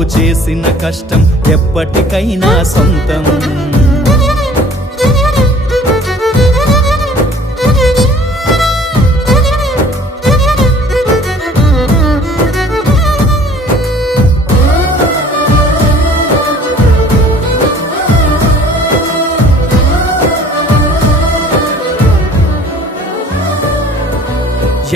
నువ్వు చేసిన కష్టం ఎప్పటికైనా సొంతం.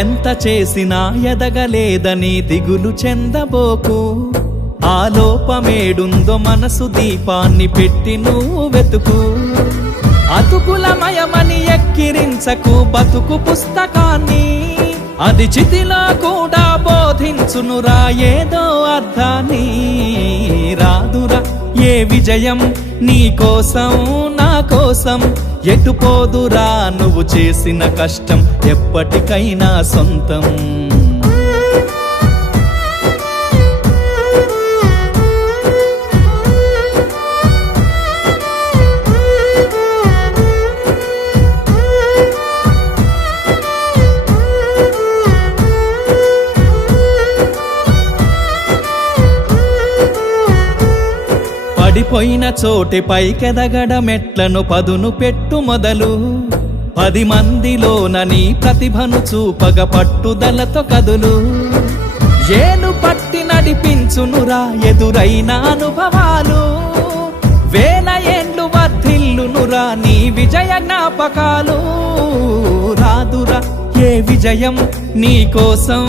ఎంత చేసినా ఎదగలేదని దిగులు చెందబోకు. ఆ లోపమేడుందో మనసు దీపాన్ని పెట్టి నువ్వు వెతుకు. అతుకులమయమని ఎక్కిరించకు బతుకు పుస్తకాన్ని. అది చితిలో కూడా బోధించునురా ఏదో అర్థాన్ని. రాదురా ఏ విజయం నీ కోసం నా కోసం. ఎటు పోదురా నువ్వు చేసిన కష్టం ఎప్పటికైనా సొంతం. పోయిన చోటి పైకెదగడమెట్లను పదును పెట్టు మొదలు. పది మందిలోన నీ ప్రతిభను చూపగ పట్టుదలతో కదులు. ఏను పట్టి నడిపించునురా ఎదురైన అనుభవాలు. వేల ఏండ్లు వర్ధిల్లునురా నీ విజయ జ్ఞాపకాలు. రాదురా ఏ విజయం నీ కోసం?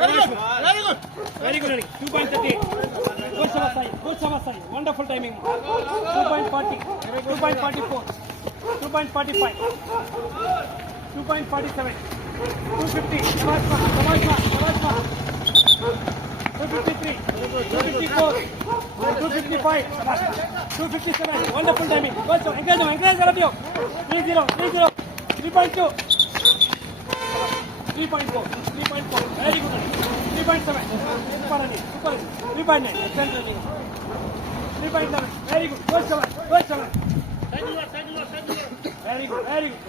వెరీ గుడ్ వెరీ గుడ్ అండి టూ పాయింట్ థర్టీ గోల్ సమస్తాయి goal సమస్తాయి wonderful timing two point forty two point forty four two point forty five two point forty seven two fifty Samaj సమాజ్ Samaj two fifty three two fifty four two fifty five two fifty seven wonderful timing goal encourage encourage three zero three zero three point two three point four three point four very good three point seven super అండి super three point nine excellent అండి three point seven very good four seven four seven very good very good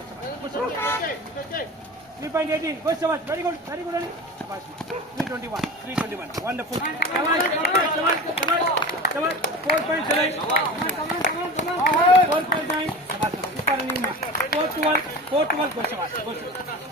three point eighteen four seven very good very good అండి three twenty one three twenty one wonderful four point seven four point nine super అండి four two one four two one four seven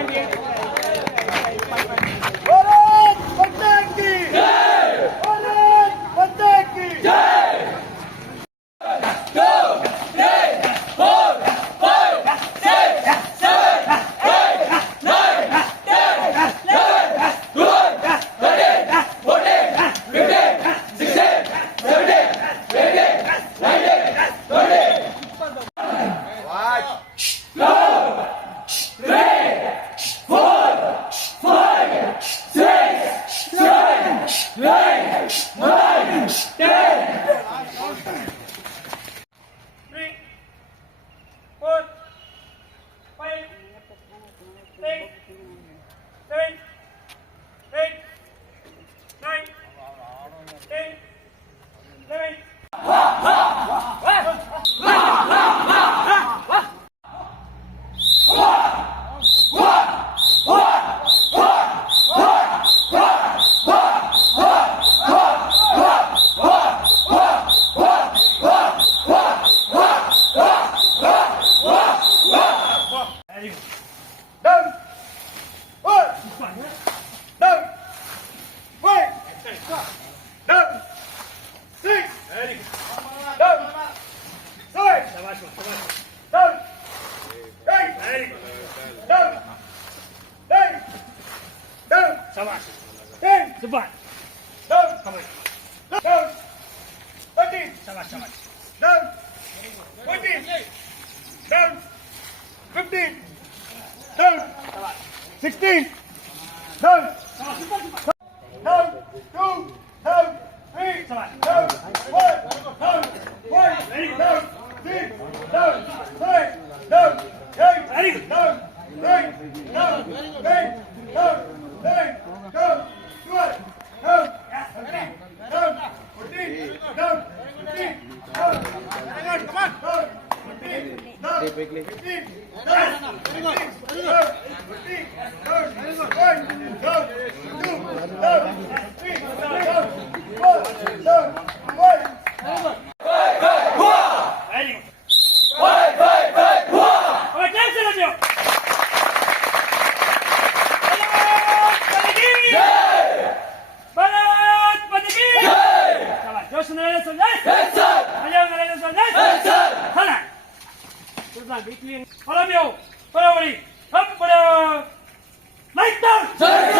三斤 Down. Shabash. Ten. Super. Down. Come on. Down. Thirteen. Shabash, shabash. Down. Fourteen. Down. Fifteen. Down. Sixteen. Down. Down. Two. Down. Three. Down. Four. Down. Five. Down. Six. Down. Seven. Down. Eight. Down. Nine. Down. Ten. Down. Hey! Laxman Swami બરાબર બરાબર light down